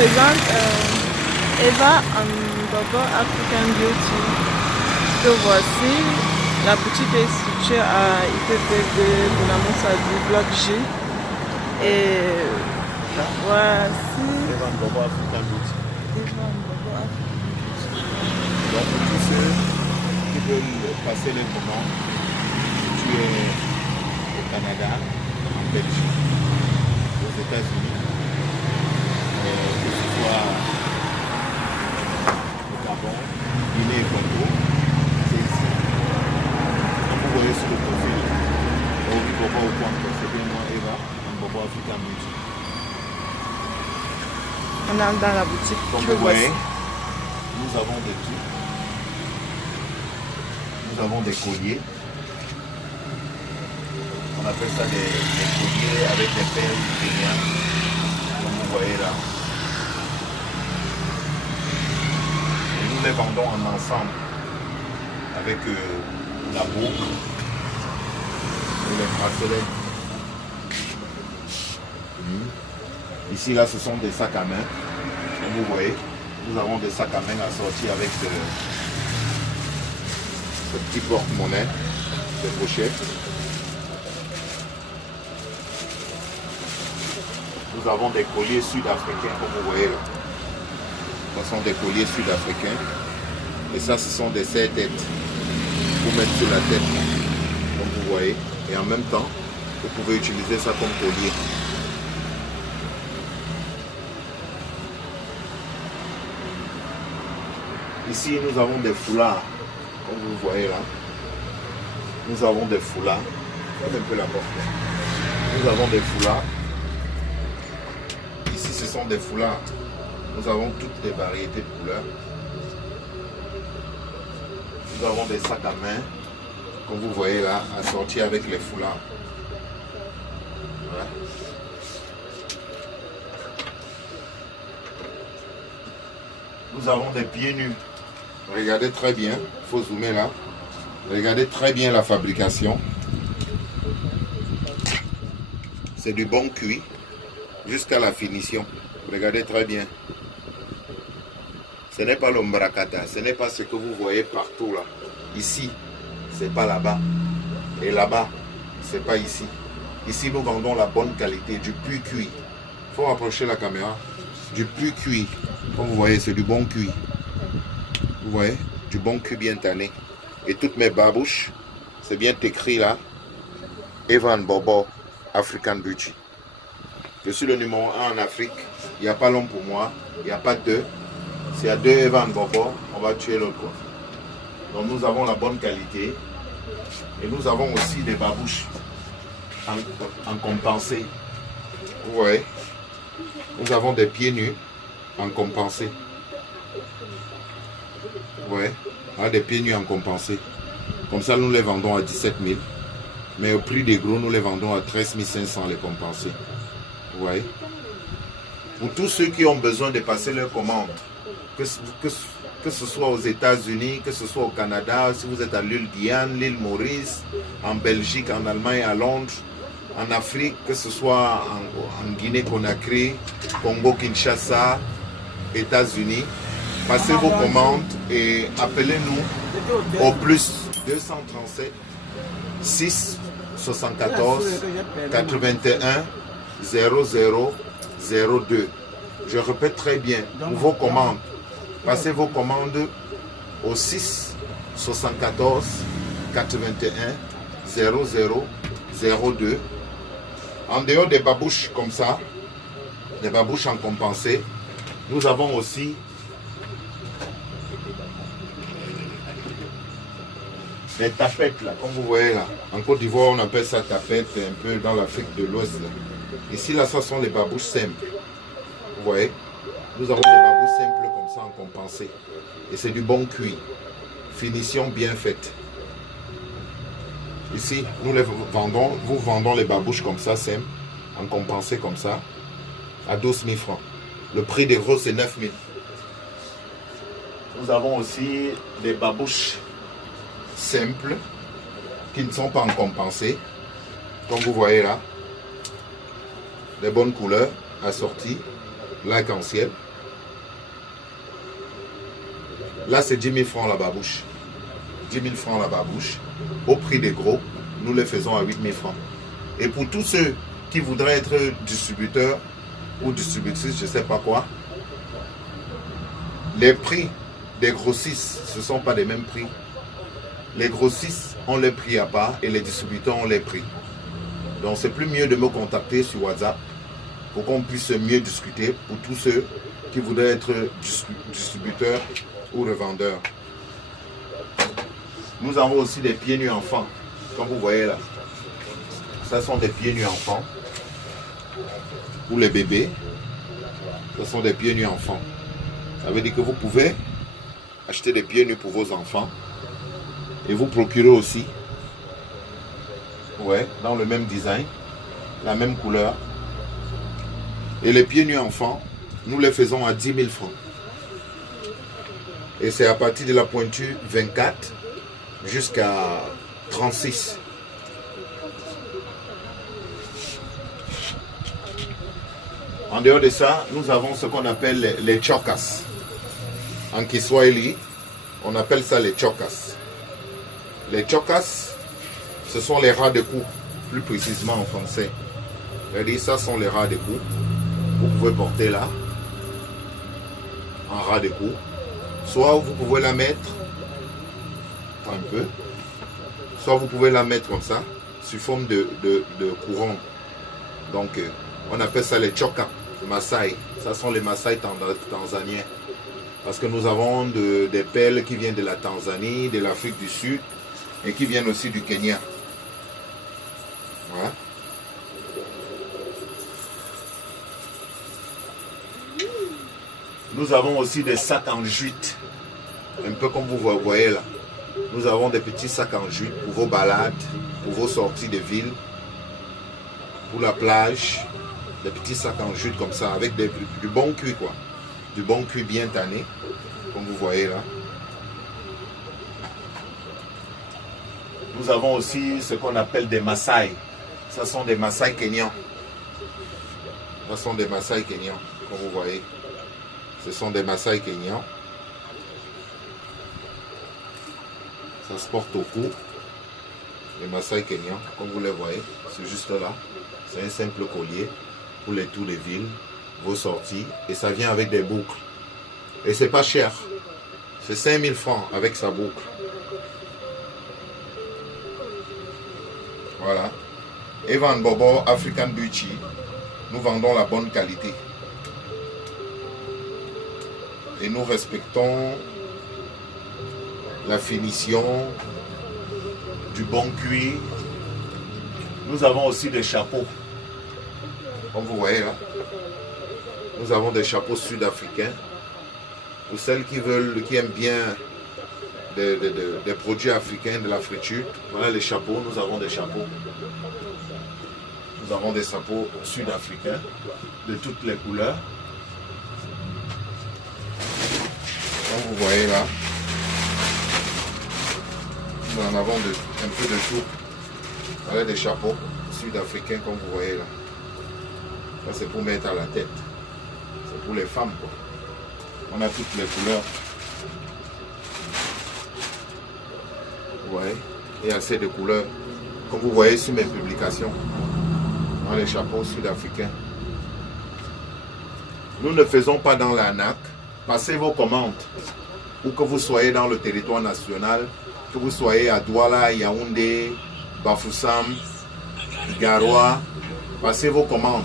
présente Eva Bobo African Beauty. Que voici, la boutique est située à IPP2 de la Monsadi, bloc G. Et voici Eva Bobo African Beauty. Eva Bobo African Beauty. Donc pour tous ceux qui veulent passer les commandes, tu es au Canada, en Belgique, aux États-Unis, que ce soit au Gabon, Guinée et Congo, c'est ici. Comme vous voyez sur le profil, c'est bien moi Eva, en Bobo African Beauty. On entre dans la boutique. Comme Que vous voyez, voici. nous avons des tout. Nous avons des colliers. On appelle ça des colliers avec des perles peignantes, comme vous voyez là. Et nous les vendons en ensemble avec la boucle et les bracelets. Ici là, ce sont des sacs à main. Comme vous voyez, nous avons des sacs à main assortis avec ce petit porte-monnaie, ces pochettes. Nous avons des colliers sud-africains, comme vous voyez là. Ce sont des colliers sud-africains. Et ça, ce sont des serre-têtes pour mettre sur la tête, comme vous voyez. Et en même temps, vous pouvez utiliser ça comme collier. Ici, nous avons des foulards, comme vous voyez là. Nous avons des foulards. Ferme un peu la porte. Nous avons des foulards. Ici, ce sont des foulards. Nous avons toutes les variétés de couleurs. Nous avons des sacs à main, comme vous voyez là, assortis avec les foulards. Voilà. Nous avons des pieds nus. Regardez très bien, il faut zoomer là. Regardez très bien la fabrication. C'est du bon cuir jusqu'à la finition. Regardez très bien. Ce n'est pas l'ombracata, ce n'est pas ce que vous voyez partout là. Ici, c'est pas là-bas. Et là-bas, c'est pas ici. Ici, nous vendons la bonne qualité, du pur cuir. Il faut rapprocher la caméra. Du pur cuir. Comme vous voyez, c'est du bon cuir. Vous voyez, du bon cuir bien tanné. Et toutes mes babouches, c'est bien écrit là. Eva Bobo African Beauty. Je suis le numéro 1 en Afrique. Il n'y a pas l'homme pour moi. Il n'y a pas deux. S'il y a deux Eva Bobo, on va tuer l'autre. Donc nous avons la bonne qualité. Et nous avons aussi des babouches en compensé. Vous voyez. Nous avons des pieds nus en compensé. Ouais, des pieds nus en compensé. Comme ça, nous les vendons à 17 000. Mais au prix des gros, nous les vendons à 13 500 les compensés. Ouais. Pour tous ceux qui ont besoin de passer leur commande, que ce soit aux États-Unis, que ce soit au Canada, si vous êtes à l'île Diane, l'île Maurice, en Belgique, en Allemagne, à Londres, en Afrique, que ce soit en Guinée-Conakry, Congo-Kinshasa, États-Unis, passez vos commandes et appelez-nous au plus 237 6 74 81 00 02. Je répète très bien, pour vos commandes, passez vos commandes au 6 74 81 00 02. En dehors des babouches comme ça, des babouches en compensé, nous avons aussi les tapettes là, comme vous voyez là. En Côte d'Ivoire, on appelle ça tapette, un peu dans l'Afrique de l'Ouest. Ici, là, ça sont les babouches simples. Vous voyez, nous avons des babouches simples comme ça en compensé. Et c'est du bon cuir. Finition bien faite. Ici, nous les vendons, vous vendons les babouches comme ça, simples, en compensé comme ça, à 12 000 francs. Le prix des gros, c'est 9 000. Nous avons aussi des babouches simples qui ne sont pas en compensé. Comme vous voyez là, des bonnes couleurs assorties, l'arc-en-ciel. Là, c'est 10 000 francs la babouche. 10 000 francs la babouche. Au prix des gros, nous les faisons à 8 000 francs. Et pour tous ceux qui voudraient être distributeurs ou distributrices, je ne sais pas quoi, les prix des grossistes, ce ne sont pas les mêmes prix. Les grossistes ont les prix à part et les distributeurs ont les prix. Donc c'est plus mieux de me contacter sur WhatsApp pour qu'on puisse mieux discuter pour tous ceux qui voudraient être distributeurs ou revendeurs. Nous avons aussi des pieds nus enfants, comme vous voyez là. Ce sont des pieds nus enfants pour les bébés. Ce sont des pieds nus enfants. Ça veut dire que vous pouvez acheter des pieds nus pour vos enfants et vous procurer aussi, ouais, dans le même design, la même couleur. Et les pieds nus enfants, nous les faisons à 10 000 francs. Et c'est à partir de la pointure 24 jusqu'à 36. En dehors de ça, nous avons ce qu'on appelle les chokas. En Kiswahili, on appelle ça les chokas. Les chokas, ce sont les ras de cou, plus précisément en français. C'est-à-dire, ça sont les ras de cou. Vous pouvez porter là, en ras de cou. Soit vous pouvez la mettre un peu, soit vous pouvez la mettre comme ça, sous forme de couronne. Donc, on appelle ça les chokas, les Maasai. Ça sont les Maasai tanzaniens. Parce que nous avons des perles qui viennent de la Tanzanie, de l'Afrique du Sud et qui viennent aussi du Kenya. Voilà. Nous avons aussi des sacs en jute, un peu comme vous voyez là. Nous avons des petits sacs en jute pour vos balades, pour vos sorties de ville, pour la plage. Des petits sacs en jute comme ça, avec du bon cuir quoi. Du bon cuir bien tanné, comme vous voyez là. Nous avons aussi ce qu'on appelle des Maasai. Ce sont des Maasai kenyans. Ce sont des Maasai kenyans, comme vous voyez. Ce sont des Maasai kenyans. Ça se porte au cou. Les Maasai kenyans, comme vous les voyez, c'est juste là. C'est un simple collier pour les tours de ville, vos sorties. Et ça vient avec des boucles. Et c'est pas cher. C'est 5 000 francs avec sa boucle. Voilà. Evan Bobo African Beauty. Nous vendons la bonne qualité. Et nous respectons la finition, du bon cuir. Nous avons aussi des chapeaux. Comme vous voyez là. Nous avons des chapeaux sud-africains. Pour celles qui aiment bien des produits africains, de la friture. Voilà les chapeaux. Nous avons des chapeaux. Nous avons des chapeaux sud-africains de toutes les couleurs. Comme vous voyez là, nous en avons un peu de tout. Voilà des chapeaux sud-africains comme vous voyez là. Ça c'est pour mettre à la tête. C'est pour les femmes quoi. On a toutes les couleurs. Ouais. Et assez de couleurs. Comme vous voyez sur mes publications. Dans les chapeaux sud-africains. Nous ne faisons pas dans l'arnaque. Passez vos commandes. Où que vous soyez dans le territoire national, que vous soyez à Douala, Yaoundé, Bafoussam, Garoua, passez vos commandes.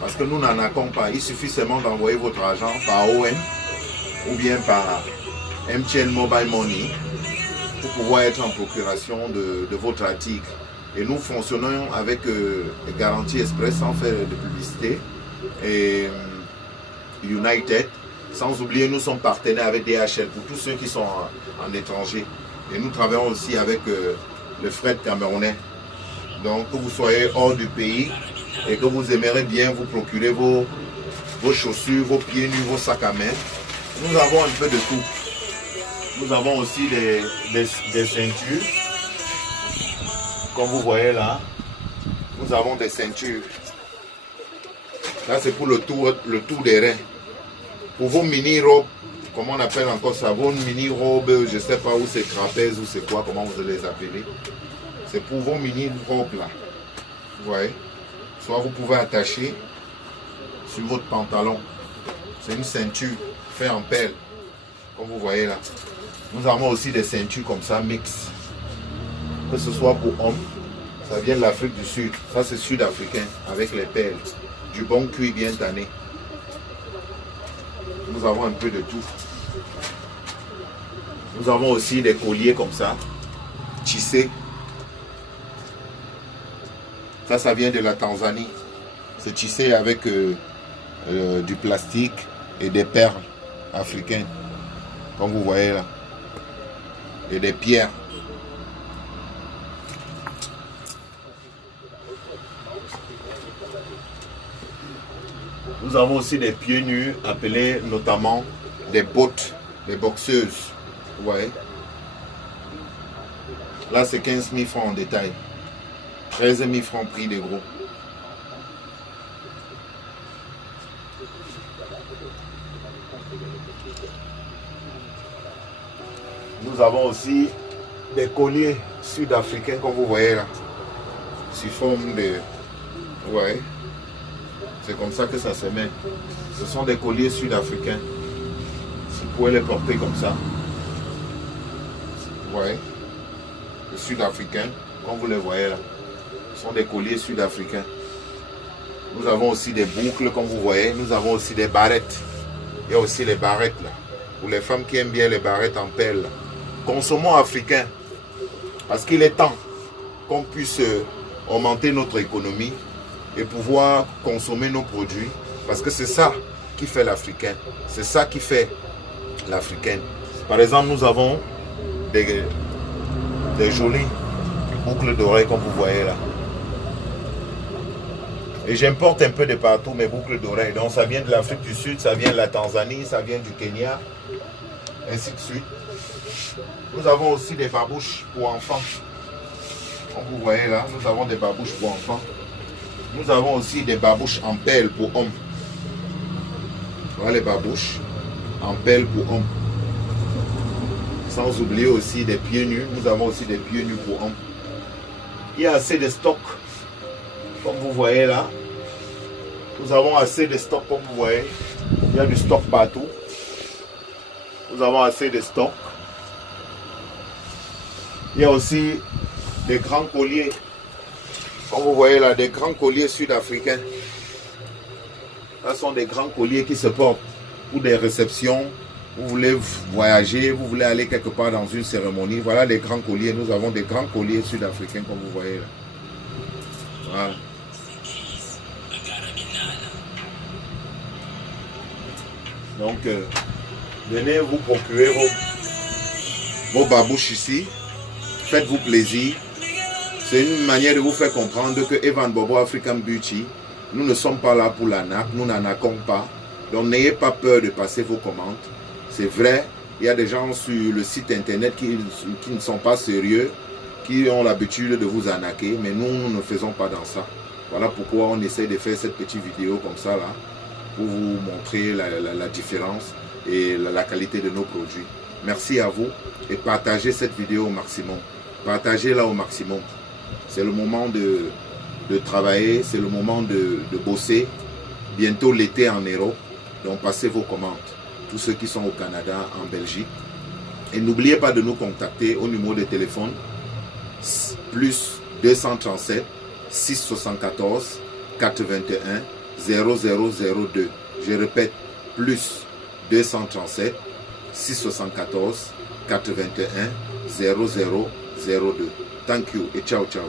Parce que nous n'en avons pas. Il suffit seulement d'envoyer votre argent par OM ou bien par MTN Mobile Money pour pouvoir être en procuration de votre article. Et nous fonctionnons avec Garantie Express sans faire de publicité et United. Sans oublier, nous sommes partenaires avec DHL pour tous ceux qui sont en étranger. Et nous travaillons aussi avec le fret camerounais. Donc, que vous soyez hors du pays et que vous aimeriez bien vous procurer vos chaussures, vos pieds nus, vos sacs à main, nous avons un peu de tout. Nous avons aussi des ceintures. Comme vous voyez là, nous avons des ceintures. Là, c'est pour le tour des reins. Pour vos mini-robes comment on appelle encore ça, vos mini robes, je sais pas où c'est trapèze ou c'est quoi, comment vous allez les appeler. C'est pour vos mini robes là. Vous voyez. Soit vous pouvez attacher sur votre pantalon. C'est une ceinture faite en pelle. Comme vous voyez là. Nous avons aussi des ceintures comme ça, mix. Que ce soit pour hommes. Ça vient de l'Afrique du Sud. Ça c'est sud-africain avec les perles. Du bon cuir bien tanné. Nous avons un peu de tout. Nous avons aussi des colliers comme ça. Tissés. Ça vient de la Tanzanie. C'est tissé avec du plastique et des perles africaines. Comme vous voyez là. Et des pierres. Nous avons aussi des pieds nus appelés notamment des bottes, des boxeuses. Vous voyez. Là c'est 15 000 francs en détail. 13 000 francs prix des gros. Nous avons aussi des colliers sud-africains comme vous voyez là. Sous forme de... Ouais. C'est comme ça que ça se met. Ce sont des colliers sud-africains. Vous pouvez les porter comme ça. Vous voyez. Le sud-africain, comme vous les voyez là. Ce sont des colliers sud-africains. Nous avons aussi des boucles comme vous voyez. Nous avons aussi des barrettes. Il y a aussi les barrettes là. Pour les femmes qui aiment bien les barrettes en pelle. Là. Consommons africain. Parce qu'il est temps qu'on puisse augmenter notre économie et pouvoir consommer nos produits. Parce que c'est ça qui fait l'Africain. C'est ça qui fait l'Africaine. Par exemple, nous avons des jolies boucles d'oreilles comme vous voyez là. Et j'importe un peu de partout mes boucles d'oreilles. Donc ça vient de l'Afrique du Sud, ça vient de la Tanzanie, ça vient du Kenya, ainsi de suite. Nous avons aussi des babouches pour enfants. Comme vous voyez là, nous avons des babouches pour enfants. Nous avons aussi des babouches en pelle pour hommes. Voilà les babouches en pelle pour hommes. Sans oublier aussi des pieds nus. Nous avons aussi des pieds nus pour hommes. Il y a assez de stocks. Comme vous voyez là. Nous avons assez de stocks comme vous voyez. Il y a du stock partout. Nous avons assez de stocks. Il y a aussi des grands colliers. Comme vous voyez là, des grands colliers sud-africains. Ce sont des grands colliers qui se portent pour des réceptions. Vous voulez voyager, vous voulez aller quelque part dans une cérémonie. Voilà les grands colliers. Nous avons des grands colliers sud-africains comme vous voyez là. Voilà. Donc, venez vous procurer vos babouches ici. Faites-vous plaisir. C'est une manière de vous faire comprendre que Evan Bobo African Beauty, nous ne sommes pas là pour l'arnaque, nous n'arnaquons pas. Donc n'ayez pas peur de passer vos commandes. C'est vrai, il y a des gens sur le site internet qui ne sont pas sérieux, qui ont l'habitude de vous arnaquer, mais nous ne faisons pas dans ça. Voilà pourquoi on essaie de faire cette petite vidéo comme ça là, pour vous montrer la différence et la qualité de nos produits. Merci à vous et partagez cette vidéo au maximum. Partagez-la au maximum. C'est le moment de travailler, c'est le moment de bosser. Bientôt l'été en Europe, donc passez vos commandes. Tous ceux qui sont au Canada, en Belgique. Et n'oubliez pas de nous contacter au numéro de téléphone plus 237 674 421 0002. Je répète, plus 237 674 421 0002. Thank you et ciao ciao.